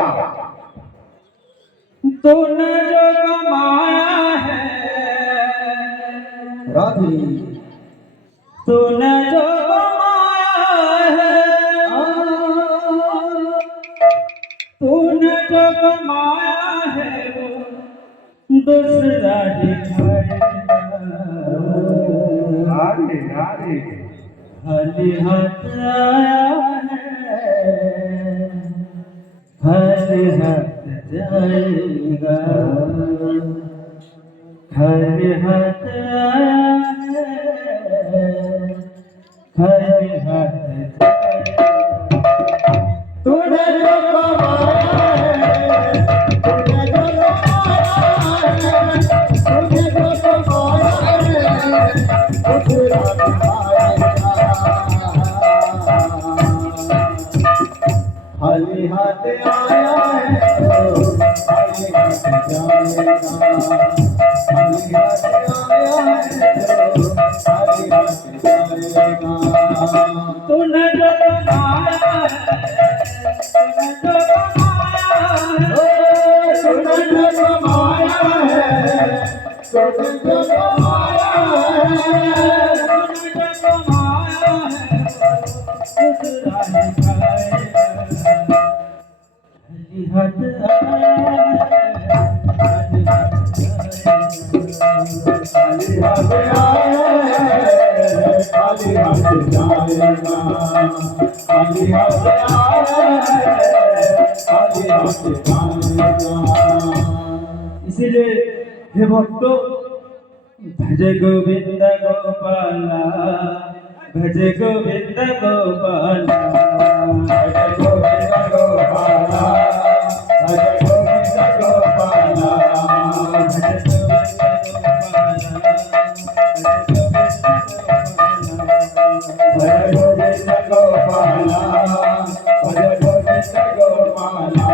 क्या तूने जो कमाया है राधे तूने जो कमाया है तूने जो कमाया है वो दूसरा राधे राधे खाली हाथ आया है खाली हाथ जाएगा खाली हाथ आया है खाली हाथ जाएगा तूने जो कमाया है तूने जो कमाया है तूने जो कमाया है दूसरा दिखाएगा खाली हाथ आया है खाली हाथ जाएगा खाली हाथ आया है खाली हाथ जाएगा तूने जो कमाया है तूने जो कमाया है तूने जो कमाया है तूने जो कमाया है दूसरा दिखाएगा खाली हाथ आया है खाली हाथ जाएगा खाली हाथ आया है खाली हाथ जाएगा खाली हाथ आया है खाली हाथ जाएगा इसीलिए हे भक्तों भज गोविंद गोपाला भज गोविंद गोपाला भज गोविंद गोपाला भज गोविंद गोपाला भज गोविंद गोपाला भज गोविंद गोपाला भज गोविंद गोपाला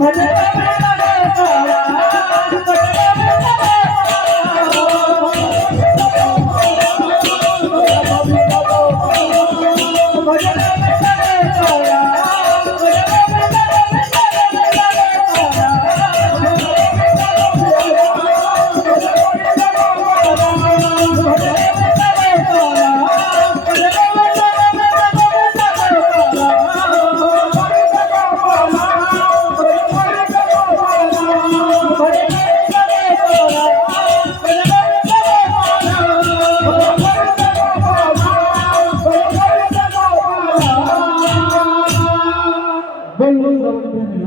Bye.